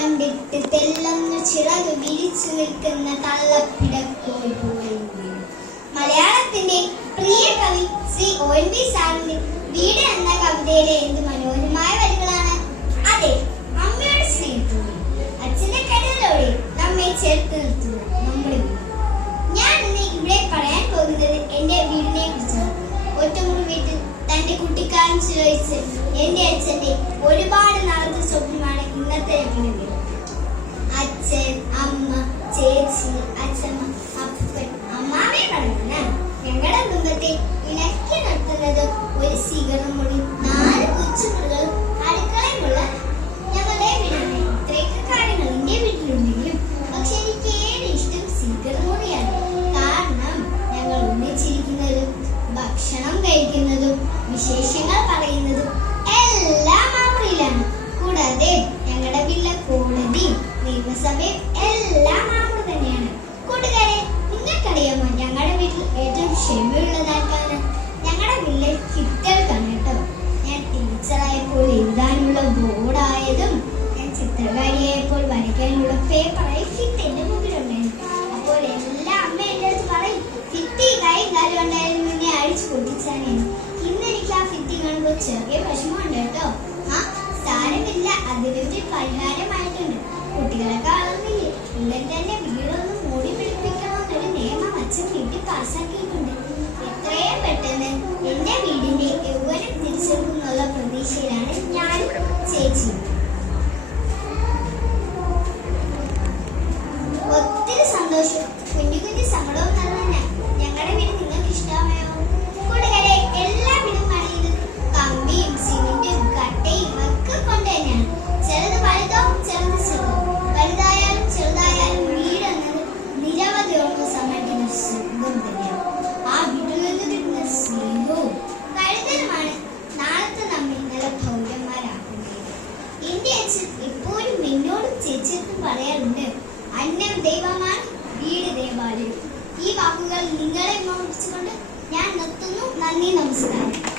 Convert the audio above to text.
കണ്ടിട്ട് തെല്ലൊന്നു ചിറക് വിരിച്ചു നിൽക്കുന്ന തള്ളപ്പിടക്കോഴി പോലെ. മലയാളത്തിന്റെ പ്രിയ കവി ശ്രീ ONV സാറിന്റെ വീട് എന്ന കവിതയിലെ എന്ത് മനോഹരമായ വരികളാണ്. അതെ, അമ്മയുടെ സ്നേഹത്തോടെ അച്ഛന്റെ കരുതലോടെ നമ്മെ ചേർത്ത് നിർത്തുന്നു നമ്മുടെ വീട്. ഞാൻ ഇന്ന് ഇവിടെ പറയാൻ പോകുന്നത് എന്റെ വീടിനെ കുറിച്ചാണ്. ഒറ്റമുറി വീട്ടിൽ തന്റെ കുട്ടിക്കാലം ചിലവഴിച്ച് എന്റെ അച്ഛന്റെ ഒരുപാട് നാളത്തെ സ്വപ്നമാണ് ഇന്നത്തെ ഞങ്ങളുടെ വീട്. അച്ഛൻ, അമ്മ, ചേച്ചി, അച്ഛമ്മ, അപ്പൻ, അമ്മാവേ പറഞ്ഞ ഞങ്ങളുടെ കുടുംബത്തെ ഇണക്കി നിർത്തുന്നത് ഒരു സ്വീകരണം മുറി, 4 കൊച്ചുമുറികളും അടുക്കളയുമുള്ള ഞങ്ങളുടെ വീടാണ്. ഇത്രയൊക്കെ കാര്യങ്ങൾ എന്റെ വീട്ടിലുണ്ടെങ്കിലും പക്ഷെ എനിക്ക് ഏറെ ഇഷ്ടം സ്വീകരണം മുറിയാണ്. കാരണം ഞങ്ങൾ ഒന്നിച്ചിരിക്കുന്നതും ഭക്ഷണം കഴിക്കുന്നതും വിശേഷങ്ങൾ പറയുന്നതും എല്ലാം ആ മുറിയിലാണ്. കൂടാതെ ഞങ്ങളുടെ വീട്ടിലെ കോടതിയും നിയമസഭയും എല്ലാം ആ മുറി തന്നെയാണ്. കൂട്ടുകാരെ, നിങ്ങൾക്കറിയാമോ ഞങ്ങളുടെ വീട്ടിൽ ഏറ്റവും ക്ഷമയുള്ളതാക്കാണ്? ഞങ്ങളുടെ വീട്ടിലെ കിറ്റകൾക്കാണ് കേട്ടോ. ഞാൻ ടീച്ചറായപ്പോൾ എഴുതാനുള്ള ബോർഡായതും ഞാൻ ചിത്രകാരിയായപ്പോൾ വരയ്ക്കാനുള്ള പേപ്പറായി ഫിറ്റ് എന്റെ മുമ്പിലുണ്ടായിരുന്നു. അപ്പോൾ എല്ലാ അമ്മ എൻ്റെ അടുത്ത് പറയും, ഫിറ്റ് കൈ കാലം ഉണ്ടായിരുന്നു മുന്നേ അഴിച്ചു പൊട്ടിച്ചാണ്. ഇന്ന് എനിക്ക് ആ ഫിറ്റ് കാണുമ്പോൾ ചെറിയ വിഷമമുണ്ട് കേട്ടോ. സാരമില്ല, അതിനൊരു പരിഹാരമായിട്ടുണ്ട്. കുട്ടികളൊക്കെ വളർന്നില്ലേ, ഉടൻ തന്നെ വീടൊന്ന് മൂടി പിടിപ്പിക്കണമെന്നൊരു നിയമം അച്ഛൻ വീട്ടിൽ പാസ്സാക്കിയിട്ടുണ്ട്. എത്രയും പെട്ടെന്ന് എന്റെ വീടിന്റെ യൗവനം തിരിച്ചെടുക്കുന്നുള്ള പ്രതീക്ഷയിലാണ് ഞാനും ചേച്ചിയും. ഒത്തിരി സന്തോഷവും കുഞ്ഞു കുഞ്ഞു സങ്കടവും നിറഞ്ഞ ഞങ്ങളുടെ വീട് നിങ്ങൾക്ക് ഇഷ്ടമായോ? കൂട്ടുകാരെ, എല്ലാ വീടും പണിയുന്നത് കമ്പിയും സിമെന്റും കട്ടയും ഒക്കെ കൊണ്ട് തന്നെയാണ്. ചിലത് വലുതോ ചിലത് ചെറുതോ. വലുതായാലും ചെറുതായാലും വീട് എന്നത് നിരവധി ഓർമ്മ സമ്മാനിക്കുന്ന സുഖം തന്നെയാണ്. ആ വീട്ടിൽ നിന്ന് കിട്ടുന്ന സ്നേഹവും കരുതലുമാണ് നാളത്തെ നമ്മെ നല്ല പൗരന്മാരാക്കുന്നത്. എന്റെ അച്ഛൻ എപ്പോഴും എന്നോടും ചേച്ചിക്കും പറയാറുണ്ട്, അന്നം ദൈവമാണ്, വീട് ദേവാലയം. ഈ വാക്കുകൾ നിങ്ങളെ ഓർമ്മിച്ചുകൊണ്ട് ഞാൻ നിർത്തുന്നു. നന്ദി, നമസ്കാരം.